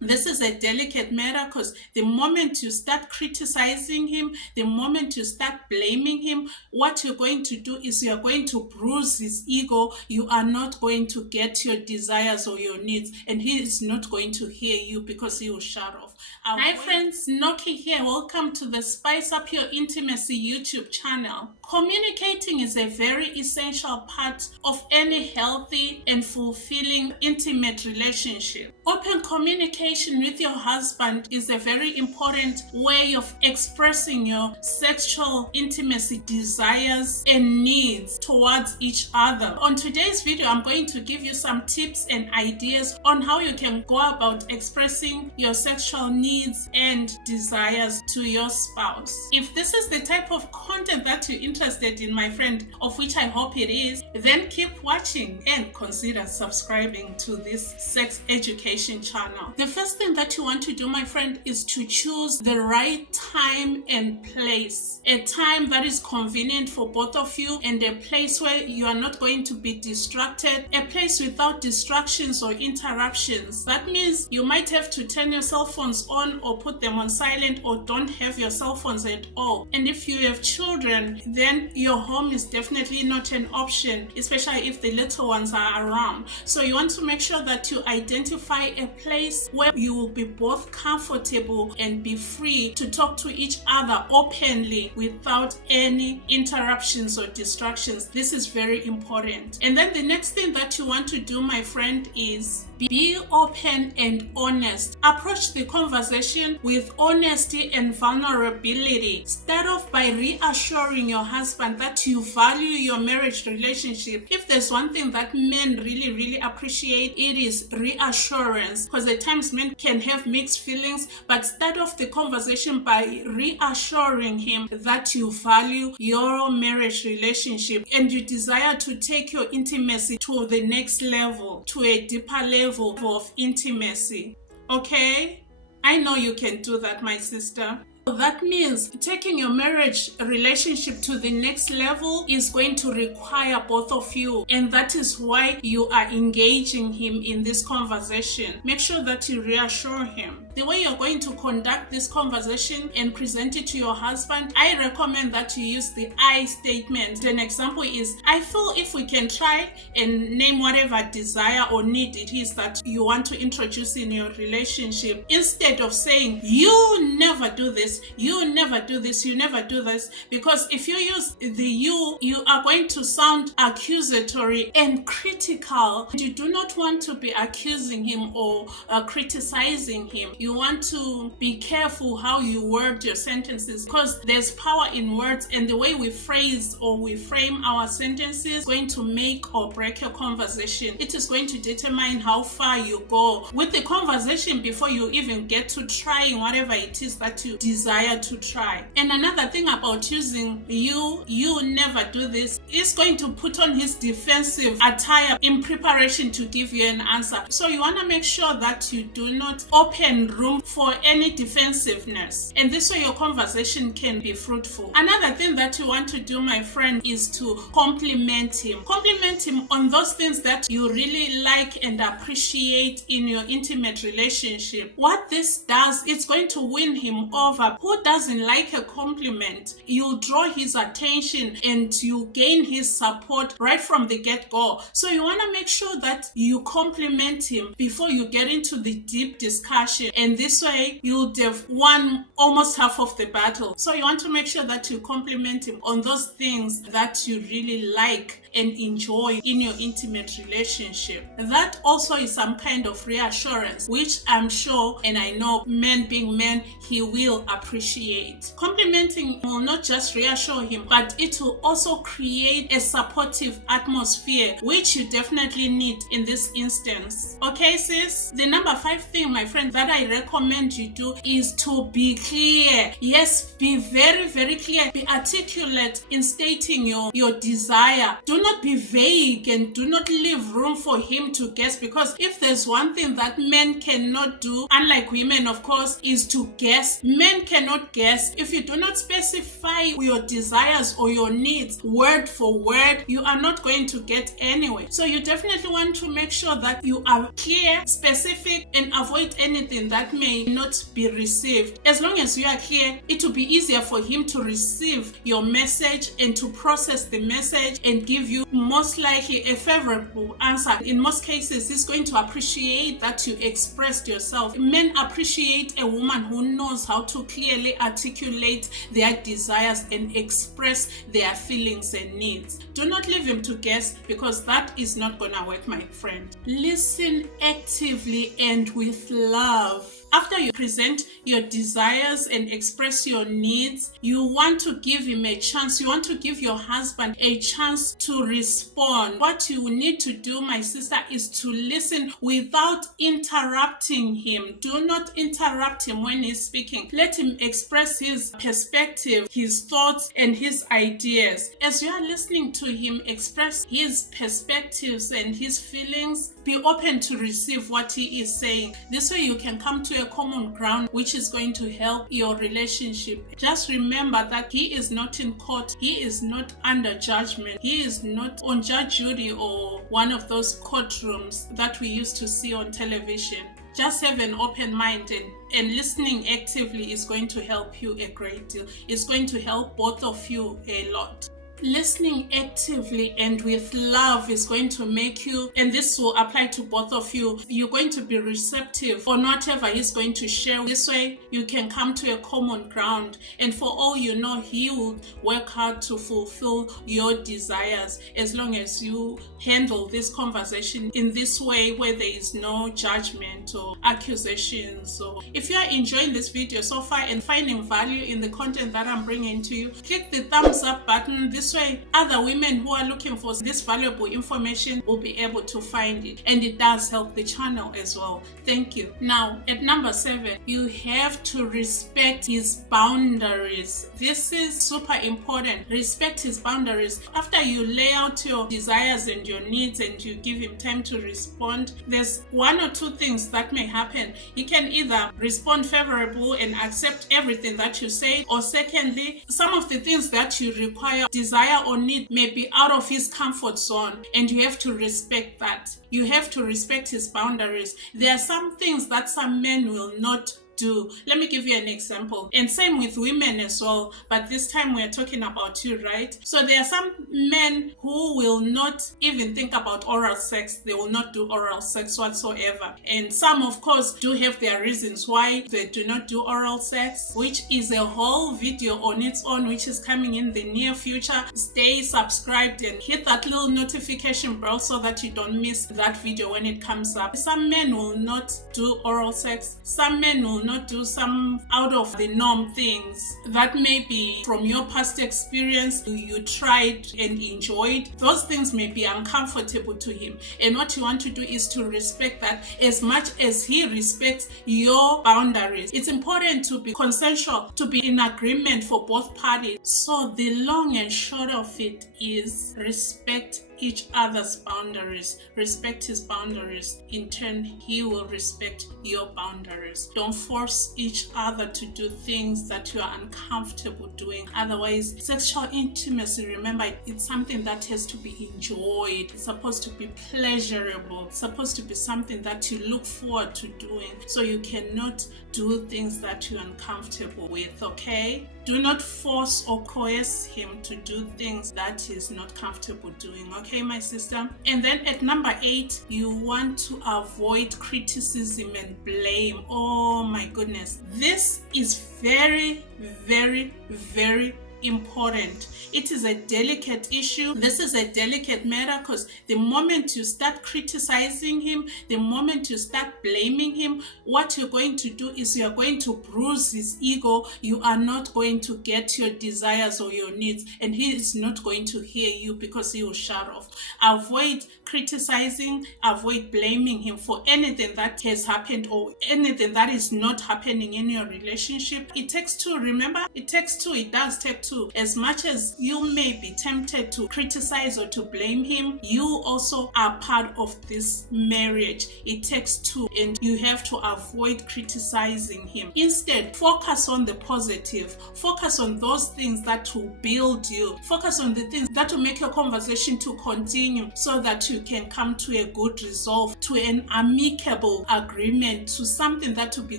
This is a delicate matter because the moment you start criticizing him, the moment you start blaming him, what you're going to do is you're going to bruise his ego. You are not going to get your desires or your needs, and he is not going to hear you because he will shut off. Hi friends, Nokie here. Welcome to the Spice Up Your Intimacy YouTube channel. Communicating is a very essential part of any healthy and fulfilling intimate relationship. Open communication with your husband is a very important way of expressing your sexual intimacy desires and needs towards each other. On today's video, I'm going to give you some tips and ideas on how you can go about expressing your sexual needs and desires to your spouse. If this is the type of content that you're interested in, my friend, of which I hope it is, then keep watching and consider subscribing to this sex education channel. The first thing that you want to do, my friend, is to choose the right time and place. A time that is convenient for both of you and a place where you are not going to be distracted, a place without distractions or interruptions. That means you might have to turn your cell phones on or put them on silent, or don't have your cell phones at all. And if you have children, then your home is definitely not an option, especially if the little ones are around. So you want to make sure that you identify a place where you will be both comfortable and be free to talk to each other openly without any interruptions or distractions. This is very important. And then the next thing that you want to do, my friend, is be open and honest. Approach the conversation with honesty and vulnerability. Start off by reassuring your husband that you value your marriage relationship. If there's one thing that men really appreciate, it is reassurance, because at times men can have mixed feelings. But start off the conversation by reassuring him that you value your marriage relationship and you desire to take your intimacy to the next level, to a deeper level of intimacy. Okay? I know you can do that, my sister. That means taking your marriage relationship to the next level is going to require both of you, and that is why you are engaging him in this conversation. Make sure that you reassure him. The way you're going to conduct this conversation and present it to your husband, I recommend that you use the I statement. An example is, I feel if we can try, and name whatever desire or need it is that you want to introduce in your relationship, instead of saying, you never do this, you never do this, you never do this. Because if you use the you are going to sound accusatory and critical. You do not want to be accusing him or criticizing him. You want to be careful how you word your sentences, because there's power in words, and the way we phrase or we frame our sentences is going to make or break your conversation. It is going to determine how far you go with the conversation before you even get to trying whatever it is that you desire to try. And another thing about using you never do this, is going to put on his defensive attire in preparation to give you an answer. So you want to make sure that you do not open room for any defensiveness, and this way your conversation can be fruitful. Another thing that you want to do, my friend, is to compliment him. Compliment him on those things that you really like and appreciate in your intimate relationship. What this does, it's going to win him over. Who doesn't like a compliment? You draw his attention and you gain his support right from the get-go. So you want to make sure that you compliment him before you get into the deep discussion, and this way you'll have won almost half of the battle. So you want to make sure that you compliment him on those things that you really like and enjoy in your intimate relationship. That also is some kind of reassurance, which I'm sure, and I know men being men, he will appreciate. Complimenting will not just reassure him, but it will also create a supportive atmosphere, which you definitely need in this instance. Okay, sis? The number 5 thing, my friend, that I recommend you do is to be clear. Yes, be very clear. Be articulate in stating your desire. Do Do not be vague and do not leave room for him to guess, because if there's one thing that men cannot do, unlike women of course, is to guess. Men cannot guess. If you do not specify your desires or your needs word for word, you are not going to get anywhere. So you definitely want to make sure that you are clear, specific, and avoid anything that may not be received. As long as you are clear, it will be easier for him to receive your message and to process the message and give you most likely a favorable answer. In most cases, he's going to appreciate that you expressed yourself. Men appreciate a woman who knows how to clearly articulate their desires and express their feelings and needs. Do not leave him to guess, because that is not gonna work, my friend. Listen actively and with love. After you present your desires and express your needs, you want to give him a chance. You want to give your husband a chance to respond. What you need to do, my sister, is to listen without interrupting him. Do not interrupt him when he's speaking. Let him express his perspective, his thoughts, and his ideas. As you are listening to him express his perspectives and his feelings, be open to receive what he is saying. This way you can come to a common ground which is going to help your relationship. Just remember that he is not in court. He is not under judgment. He is not on judge jury or one of those courtrooms that we used to see on television. Just have an open mind, and listening actively is going to help you a great deal. It's going to help both of you a lot. Listening actively and with love is going to make you, and this will apply to both of you, you're going to be receptive on whatever he's going to share. This way you can come to a common ground, and for all you know, he will work hard to fulfill your desires, as long as you handle this conversation in this way where there is no judgment or accusations. So if you are enjoying this video so far and finding value in the content that I'm bringing to you, click the thumbs up button. This way other women who are looking for this valuable information will be able to find it, and it does help the channel as well. Thank you. Now at number 7, you have to respect his boundaries. This is super important. Respect his boundaries. After you lay out your desires and your needs and you give him time to respond, there's one or two things that may happen. He can either respond favorable and accept everything that you say, or secondly, some of the things that you require, desire or need may be out of his comfort zone, and you have to respect that. You have to respect his boundaries. There are some things that some men will not do. Let me give you an example, and same with women as well, but this time we're talking about you, right? So there are some men who will not even think about oral sex. They will not do oral sex whatsoever, and some of course do have their reasons why they do not do oral sex, which is a whole video on its own, which is coming in the near future. Stay subscribed and hit that little notification bell so that you don't miss that video when it comes up. Some men will not do oral sex. Some men will not do some out of the norm things that may be from your past experience you tried and enjoyed. Those things may be uncomfortable to him, and what you want to do is to respect that as much as he respects your boundaries. It's important to be consensual, to be in agreement for both parties. So the long and short of it is respect each other's boundaries. Respect his boundaries. In turn, he will respect your boundaries. Don't force each other to do things that you are uncomfortable doing. Otherwise, sexual intimacy, remember, it's something that has to be enjoyed. It's supposed to be pleasurable. It's supposed to be something that you look forward to doing. So you cannot do things that you're uncomfortable with, okay? Do not force or coerce him to do things that he's not comfortable doing, okay, my sister? And then at number 8, you want to avoid criticism and blame. Oh my goodness. This is very, very, very important. It is a delicate issue. This is a delicate matter, because the moment you start criticizing him, the moment you start blaming him, what you're going to do is you're going to bruise his ego. You are not going to get your desires or your needs, and he is not going to hear you because he will shut off. Avoid criticizing, avoid blaming him for anything that has happened or anything that is not happening in your relationship. It takes two, remember? It takes two. It does take two. two. As much as you may be tempted to criticize or to blame him, you also are part of this marriage. It takes two, and you have to avoid criticizing him. Instead, focus on the positive. Focus on those things that will build you. Focus on the things that will make your conversation to continue, so that you can come to a good resolve, to an amicable agreement, to something that will be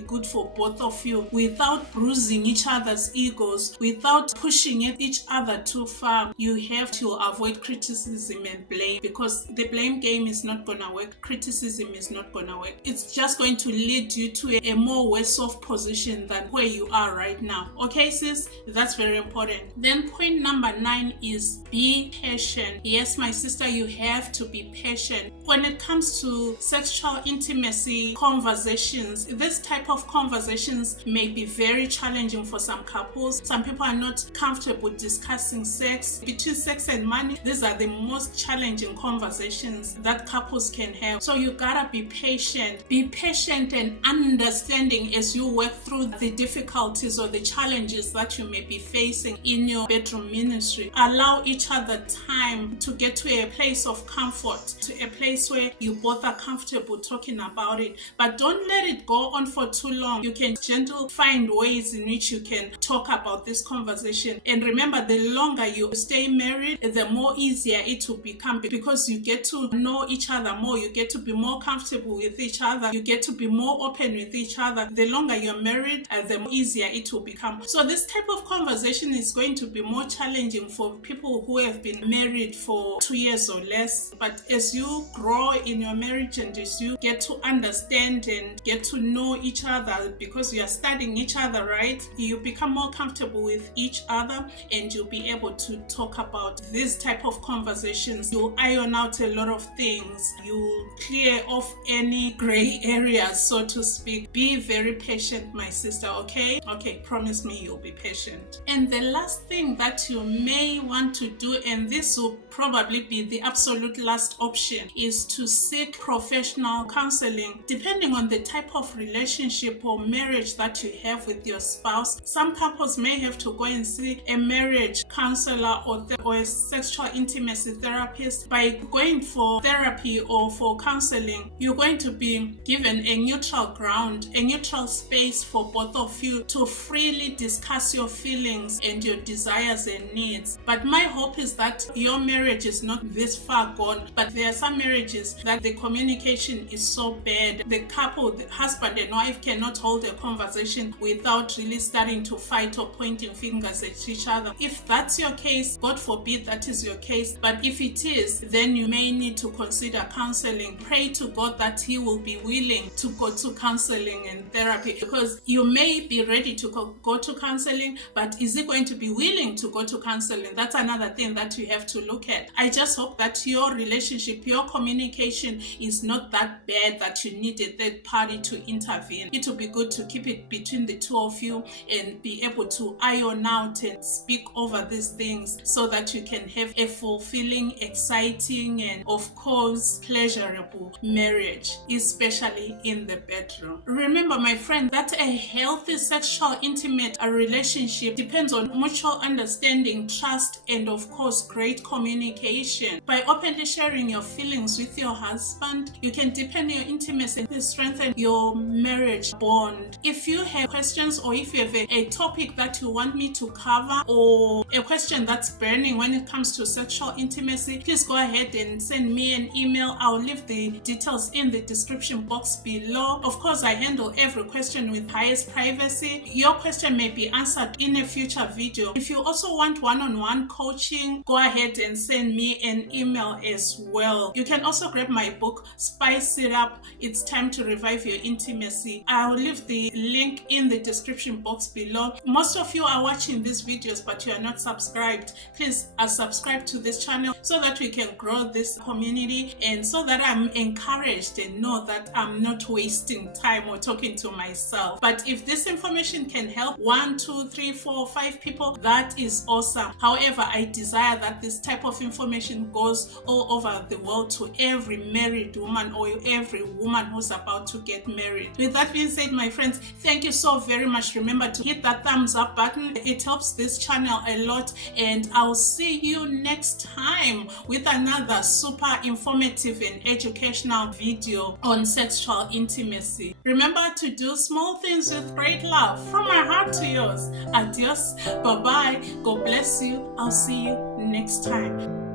good for both of you, without bruising each other's egos, without pushing each other too far. You have to avoid criticism and blame, because the blame game is not gonna work. Criticism is not gonna work. It's just going to lead you to a more worse off position than where you are right now. Okay, sis? That's very important. Then point number 9 is be patient. Yes, my sister, you have to be patient. When it comes to sexual intimacy conversations, this type of conversations may be very challenging for some couples. Some people are not comfortable discussing sex. Between sex and money, these are the most challenging conversations that couples can have. So you gotta be patient. Be patient and understanding as you work through the difficulties or the challenges that you may be facing in your bedroom ministry. Allow each other time to get to a place of comfort, to a place where you both are comfortable talking about it. But don't let it go on for too long. You can gently find ways in which you can talk about this conversation. And remember, the longer you stay married, the more easier it will become, because you get to know each other more. You get to be more comfortable with each other. You get to be more open with each other. The longer you're married, the more easier it will become. So this type of conversation is going to be more challenging for people who have been married for 2 years or less. But as you grow in your marriage and as you get to understand and get to know each other, because you are studying each other, right? You become more comfortable with each other, and you'll be able to talk about this type of conversations. You'll iron out a lot of things. You'll clear off any gray areas, so to speak. Be very patient, my sister, okay? Okay, promise me you'll be patient. And the last thing that you may want to do, and this will probably be the absolute last option, is to seek professional counseling. Depending on the type of relationship or marriage that you have with your spouse, some couples may have to go and see a marriage counselor or a sexual intimacy therapist. By going for therapy or for counseling, you're going to be given a neutral ground, a neutral space for both of you to freely discuss your feelings and your desires and needs. But my hope is that your marriage is not this far gone, but there are some marriages that the communication is so bad. The couple, the husband and wife, cannot hold a conversation without really starting to fight or pointing fingers at each other. If that's your case, God forbid that is your case, but if it is, then you may need to consider counseling. Pray to God that He will be willing to go to counseling and therapy, because you may be ready to go to counseling, but is He going to be willing to go to counseling? That's another thing that you have to look at. I just hope that your relationship, your communication is not that bad that you need a third party to intervene. It will be good to keep it between the two of you and be able to iron out and speak over these things, so that you can have a fulfilling, exciting, and of course pleasurable marriage, especially in the bedroom. Remember, my friend, that a healthy sexual intimate relationship depends on mutual understanding, trust, and of course great communication. By openly sharing your feelings with your husband, you can deepen your intimacy and strengthen your marriage bond. If you have questions, or if you have a topic that you want me to cover, or a question that's burning when it comes to sexual intimacy, please go ahead and send me an email. I'll leave the details in the description box below. Of course, I handle every question with highest privacy. Your question may be answered in a future video. If you also want one-on-one coaching, go ahead and send me an email as well. You can also grab my book, Spice It Up, It's Time to Revive Your Intimacy. I'll leave the link in the description box below. Most of you are watching these videos, but you are not subscribed. Please subscribe to this channel so that we can grow this community, and so that I'm encouraged and know that I'm not wasting time or talking to myself. But if this information can help 1, 2, 3, 4, 5 people, that is awesome. However, I desire that this type of information goes all over the world to every married woman or every woman who's about to get married. With that being said, my friends, thank you so very much. Remember to hit that thumbs up button. It helps this channel a lot, and I'll see you next time with another super informative and educational video on sexual intimacy. Remember to do small things with great love. From my heart to yours. Adios. Bye-bye. God bless you. I'll see you next time.